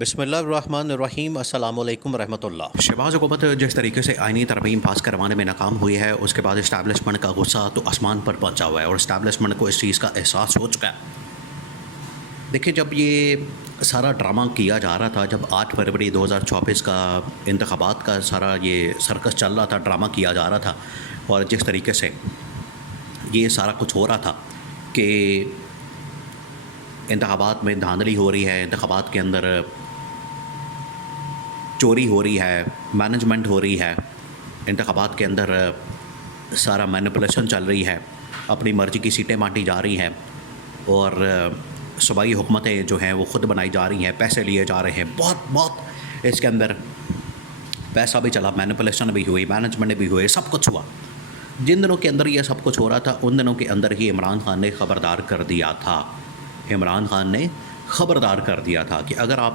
بسم اللہ الرحمن الرحیم، السلام علیکم ورحمۃ اللہ۔ شہباز حکومت جس طریقے سے آئینی ترمیم پاس کروانے میں ناکام ہوئی ہے، اس کے بعد اسٹیبلشمنٹ کا غصہ تو آسمان پر پہنچا ہوا ہے اور اسٹیبلشمنٹ کو اس چیز کا احساس ہو چکا ہے۔ دیکھیں، جب یہ سارا ڈرامہ کیا جا رہا تھا، جب 8 فروری 2024 کا انتخابات کا سارا یہ سرکس چل رہا تھا، ڈرامہ کیا جا رہا تھا، اور جس طریقے سے یہ سارا کچھ ہو رہا تھا کہ انتخابات میں دھاندلی ہو رہی ہے، انتخابات کے اندر چوری ہو رہی ہے، مینجمنٹ ہو رہی ہے، انتخابات کے اندر سارا مینپولیشن چل رہی ہے، اپنی مرضی کی سیٹیں بانٹی جا رہی ہیں، اور صوبائی حکومتیں جو ہیں وہ خود بنائی جا رہی ہیں، پیسے لیے جا رہے ہیں، بہت اس کے اندر پیسہ بھی چلا، مینپولیشن بھی ہوئی، مینجمنٹ بھی ہوئے، سب کچھ ہوا۔ جن دنوں کے اندر یہ سب کچھ ہو رہا تھا، ان دنوں کے اندر ہی عمران خان نے خبردار کر دیا تھا، عمران خان نے خبردار کر دیا تھا کہ اگر آپ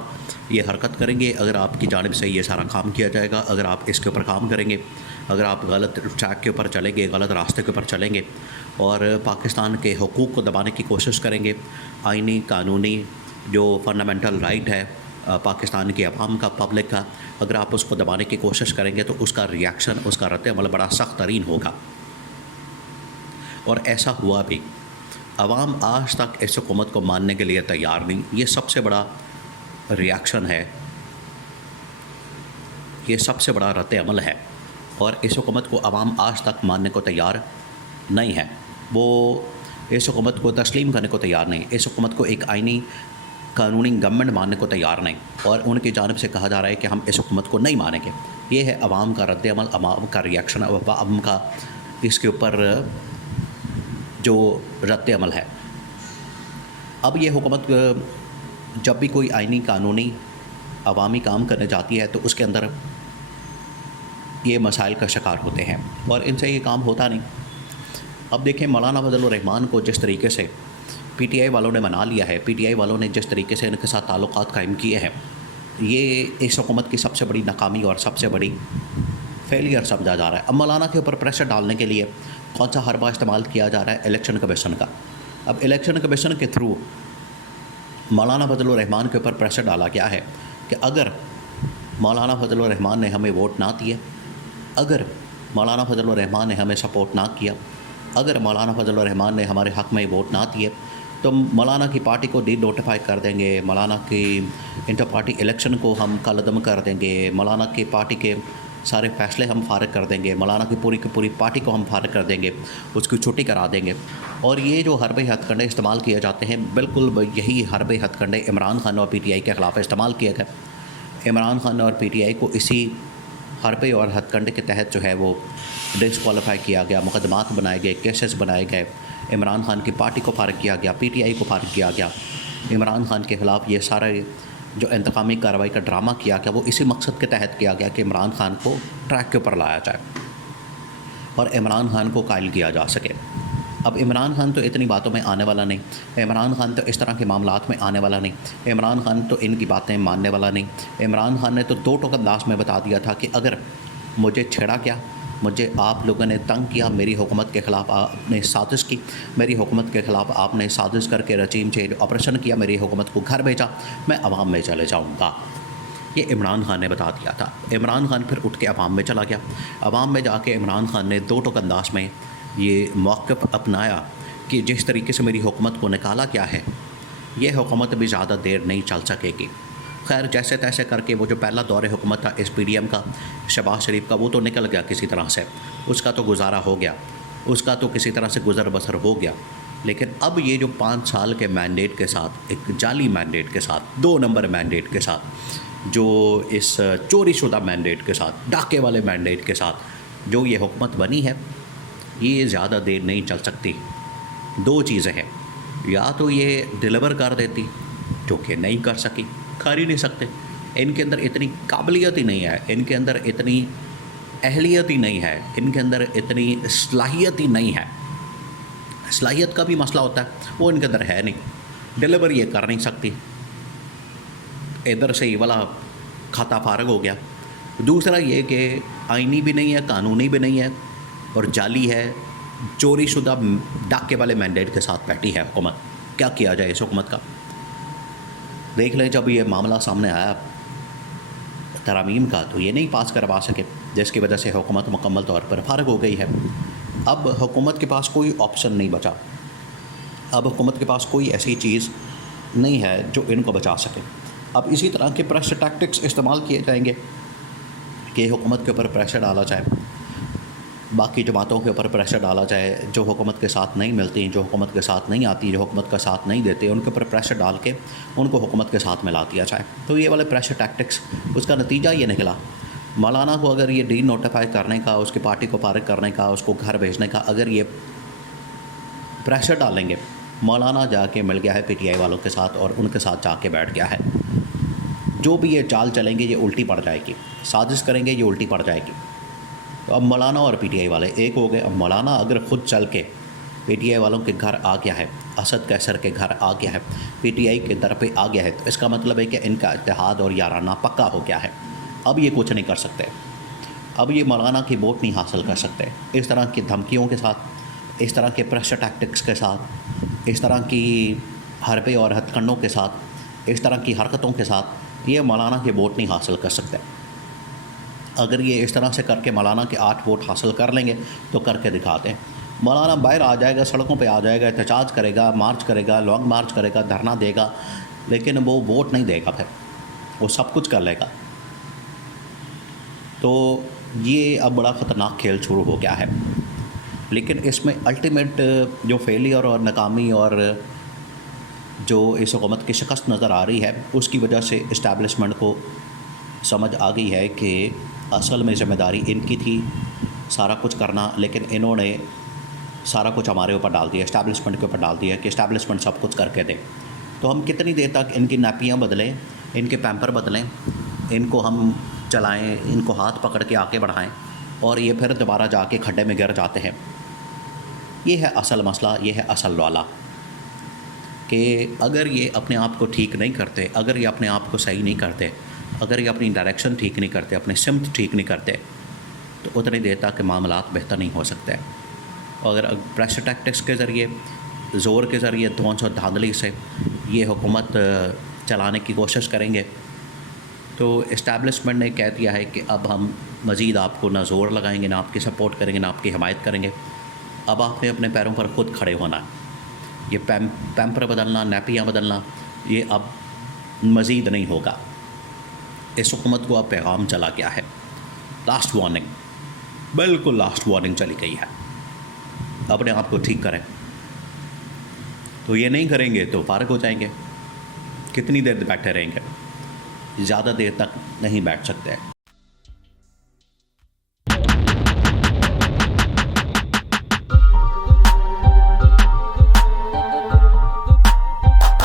یہ حرکت کریں گے، اگر آپ کی جانب سے یہ سارا کام کیا جائے گا، اگر آپ اس کے اوپر کام کریں گے، اگر آپ غلط ٹریک کے اوپر چلیں گے، غلط راستے کے اوپر چلیں گے اور پاکستان کے حقوق کو دبانے کی کوشش کریں گے، آئینی قانونی جو فنڈامنٹل رائٹ ہے پاکستان کے عوام کا، پبلک کا، اگر آپ اس کو دبانے کی کوشش کریں گے تو اس کا ریاکشن، اس کا رد عمل بڑا سخت ترین ہوگا، اور ایسا ہوا بھی۔ عوام آج تک اس حکومت کو ماننے کے لیے تیار نہیں، یہ سب سے بڑا ریاکشن ہے، یہ سب سے بڑا رد عمل ہے، اور اس حکومت کو عوام آج تک ماننے کو تیار نہیں ہے، وہ اس حکومت کو تسلیم کرنے کو تیار نہیں، اس حکومت کو ایک آئینی قانونی گورنمنٹ ماننے کو تیار نہیں، اور ان کی جانب سے کہا جا رہا ہے کہ ہم اس حکومت کو نہیں مانیں گے۔ یہ ہے عوام کا رد عمل، عوام کا ریاکشن، عوام کا اس کے اوپر جو رد عمل ہے۔ اب یہ حکومت جب بھی کوئی آئینی قانونی عوامی کام کرنے جاتی ہے تو اس کے اندر یہ مسائل کا شکار ہوتے ہیں، اور ان سے یہ کام ہوتا نہیں۔ اب دیکھیں، مولانا فضل الرحمان کو جس طریقے سے پی ٹی آئی والوں نے منا لیا ہے، پی ٹی آئی والوں نے جس طریقے سے ان کے ساتھ تعلقات قائم کیے ہیں، یہ اس حکومت کی سب سے بڑی ناکامی اور سب سے بڑی فیلئر سمجھا جا رہا ہے۔ اب مولانا کے اوپر پریشر ڈالنے کے لیے کون سا حربہ استعمال کیا جا رہا ہے؟ الیکشن کمیشن کا۔ اب الیکشن کمیشن کے تھرو مولانا فضل الرحمان کے اوپر پریشر ڈالا گیا ہے کہ اگر مولانا فضل الرحمان نے ہمیں ووٹ نہ دیے، اگر مولانا فضل الرحمان نے ہمیں سپورٹ نہ کیا، اگر مولانا فضل الرحمان نے ہمارے حق میں ووٹ نہ دیے، تو مولانا کی پارٹی کو ڈی نوٹیفائی کر دیں گے، مولانا کی انٹر پارٹی الیکشن کو ہم کالعدم کر دیں گے، مولانا کی پارٹی کے سارے فیصلے ہم فارغ کر دیں گے، مولانا کی پوری پارٹی کو ہم فارغ کر دیں گے، اس کی چھٹی کرا دیں گے۔ اور یہ جو حربے ہتھ کنڈے استعمال کیے جاتے ہیں، بالکل یہی حربے ہتھ کنڈے عمران خان اور پی ٹی آئی کے خلاف استعمال کیے گئے۔ عمران خان اور پی ٹی آئی کو اسی حربے اور ہتھ کنڈے کے تحت جو ہے وہ ڈسکوالیفائی کیا گیا، مقدمات بنائے گئے، کیسز بنائے گئے، عمران خان کی پارٹی کو فارغ کیا گیا، پی ٹی آئی کو فارغ کیا گیا۔ عمران خان کے خلاف یہ سارے جو انتقامی کارروائی کا ڈرامہ کیا گیا، وہ اسی مقصد کے تحت کیا گیا کہ عمران خان کو ٹریک کے اوپر لایا جائے اور عمران خان کو قائل کیا جا سکے۔ اب عمران خان تو اتنی باتوں میں آنے والا نہیں، عمران خان تو اس طرح کے معاملات میں آنے والا نہیں، عمران خان تو ان کی باتیں ماننے والا نہیں۔ عمران خان نے تو دو ٹوک انداز میں بتا دیا تھا کہ اگر مجھے چھیڑا گیا، مجھے آپ لوگوں نے تنگ کیا، میری حکومت کے خلاف آپ نے سازش کی، میری حکومت کے خلاف آپ نے سازش کر کے رجیم چینج آپریشن کیا، میری حکومت کو گھر بھیجا، میں عوام میں چلے جاؤں گا۔ یہ عمران خان نے بتا دیا تھا۔ عمران خان پھر اٹھ کے عوام میں چلا گیا، عوام میں جا کے عمران خان نے دو ٹوک انداز میں یہ موقف اپنایا کہ جس طریقے سے میری حکومت کو نکالا گیا ہے، یہ حکومت بھی زیادہ دیر نہیں چل سکے گی۔ خیر، جیسے تیسے کر کے وہ جو پہلا دور حکومت تھا اس پی ڈی ایم کا، شہباز شریف کا، وہ تو نکل گیا کسی طرح سے، اس کا تو گزارا ہو گیا، اس کا تو کسی طرح سے گزر بسر ہو گیا۔ لیکن اب یہ جو 5 سال کے مینڈیٹ کے ساتھ، ایک جعلی مینڈیٹ کے ساتھ، 2 نمبر مینڈیٹ کے ساتھ، جو اس چوری شدہ مینڈیٹ کے ساتھ، ڈاکے والے مینڈیٹ کے ساتھ جو یہ حکومت بنی ہے، یہ زیادہ دیر نہیں چل سکتی۔ 2 چیزیں ہیں، یا تو یہ ڈیلیور کر دیتی، جو کہ نہیں کر سکی، کر ہی نہیں سکتے، ان کے اندر اتنی قابلیت ہی نہیں ہے، ان کے اندر اتنی اہلیت ہی نہیں ہے، ان کے اندر اتنی صلاحیت ہی نہیں ہے۔ صلاحیت کا بھی مسئلہ ہوتا ہے، وہ ان کے اندر ہے نہیں، ڈیلیور یہ کر نہیں سکتی، ادھر سے یہ والا کھاتا فارغ ہو گیا۔ دوسرا یہ کہ آئینی بھی نہیں ہے، قانونی بھی نہیں ہے، اور جعلی ہے، چوری شدہ ڈاکے والے مینڈیٹ کے ساتھ بیٹھی ہے حکومت۔ کیا کیا جائے اس حکومت کا؟ دیکھ لیں جب یہ معاملہ سامنے آیا ترامیم کا تو یہ نہیں پاس کروا سکے، جس کی وجہ سے حکومت مکمل طور پر فارغ ہو گئی ہے۔ اب حکومت کے پاس کوئی آپشن نہیں بچا، اب حکومت کے پاس کوئی ایسی چیز نہیں ہے جو ان کو بچا سکے۔ اب اسی طرح کے پریشر ٹیکٹکس استعمال کیے جائیں گے کہ حکومت کے اوپر پریشر ڈالا جائے، باقی جماعتوں کے اوپر پریشر ڈالا جائے جو حکومت کے ساتھ نہیں ملتی، جو حکومت کے ساتھ نہیں آتی، جو حکومت کا ساتھ نہیں دیتے، ان کے اوپر پریشر ڈال کے ان کو حکومت کے ساتھ ملا دیا جائے۔ تو یہ والے پریشر ٹیکٹکس، اس کا نتیجہ یہ نکلا، مولانا کو اگر یہ ڈی نوٹیفائی کرنے کا، اس کی پارٹی کو فارغ کرنے کا، اس کو گھر بھیجنے کا اگر یہ پریشر ڈالیں گے، مولانا جا کے مل گیا ہے پی ٹی آئی والوں کے ساتھ اور ان کے ساتھ جا کے بیٹھ گیا ہے۔ جو بھی یہ چال چلیں گے یہ الٹی پڑ جائے گی، سازش کریں گے یہ الٹی پڑ جائے گی۔ تو اب مولانا اور پی ٹی آئی والے ایک ہو گئے۔ اب مولانا اگر خود چل کے پی ٹی آئی والوں کے گھر آ گیا ہے، اسد کیسر کے گھر آ گیا ہے، پی ٹی آئی کے در پہ آ گیا ہے، تو اس کا مطلب ہے کہ ان کا اتحاد اور یارانہ پکا ہو گیا ہے۔ اب یہ کچھ نہیں کر سکتے، اب یہ مولانا کی ووٹ نہیں حاصل کر سکتے۔ اس طرح کی دھمکیوں کے ساتھ، اس طرح کے پریشر ٹیکٹکس کے ساتھ، اس طرح کی حربے اور ہتھ کنڈوں کے ساتھ، اس طرح کی حرکتوں کے ساتھ یہ مولانا کے ووٹ نہیں حاصل کر سکتے۔ اگر یہ اس طرح سے کر کے مولانا کے 8 ووٹ حاصل کر لیں گے تو کر کے دکھاتے ہیں۔ مولانا باہر آ جائے گا، سڑکوں پہ آ جائے گا، احتجاج کرے گا، مارچ کرے گا، لانگ مارچ کرے گا، دھرنا دے گا، لیکن وہ ووٹ نہیں دے گا، پھر وہ سب کچھ کر لے گا۔ تو یہ اب بڑا خطرناک کھیل شروع ہو گیا ہے۔ لیکن اس میں الٹیمیٹ جو فیلئر اور ناکامی اور جو اس حکومت کی شکست نظر آ رہی ہے، اس کی وجہ سے اسٹیبلشمنٹ کو سمجھ آ گئی ہے کہ اصل میں ذمہ داری ان کی تھی سارا کچھ کرنا، لیکن انہوں نے سارا کچھ ہمارے اوپر ڈال دیا، اسٹیبلشمنٹ کے اوپر ڈال دیا کہ اسٹیبلشمنٹ سب کچھ کر کے دے۔ تو ہم کتنی دیر تک ان کی نیپیاں بدلیں، ان کے پیمپر بدلیں، ان کو ہم چلائیں، ان کو ہاتھ پکڑ کے آگے بڑھائیں اور یہ پھر دوبارہ جا کے کھڈے میں گر جاتے ہیں۔ یہ ہے اصل مسئلہ، یہ ہے اصل والا، کہ اگر یہ اپنے آپ کو ٹھیک نہیں کرتے، اگر یہ اپنے آپ کو صحیح نہیں کرتے، اگر یہ اپنی ڈائریکشن ٹھیک نہیں کرتے، اپنی سمت ٹھیک نہیں کرتے، تو اتنی دیر تک معاملات بہتر نہیں ہو سکتے۔ اگر پریشر ٹیکٹکس کے ذریعے، زور کے ذریعے، دھونس اور دھاندلی سے یہ حکومت چلانے کی کوشش کریں گے تو اسٹیبلشمنٹ نے کہہ دیا ہے کہ اب ہم مزید آپ کو نہ زور لگائیں گے، نہ آپ کی سپورٹ کریں گے، نہ آپ کی حمایت کریں گے۔ اب آپ نے اپنے پیروں پر خود کھڑے ہونا ہے۔ یہ پیمپر بدلنا، نیپیاں بدلنا، یہ اب مزید نہیں ہوگا۔ اس حکومت کو اب پیغام چلا گیا ہے، لاسٹ وارننگ، بالکل لاسٹ وارننگ چلی گئی ہے۔ اپنے آپ کو ٹھیک کریں، تو یہ نہیں کریں گے تو فارغ ہو جائیں گے۔ کتنی دیر بیٹھے رہیں گے؟ زیادہ دیر تک نہیں بیٹھ سکتے۔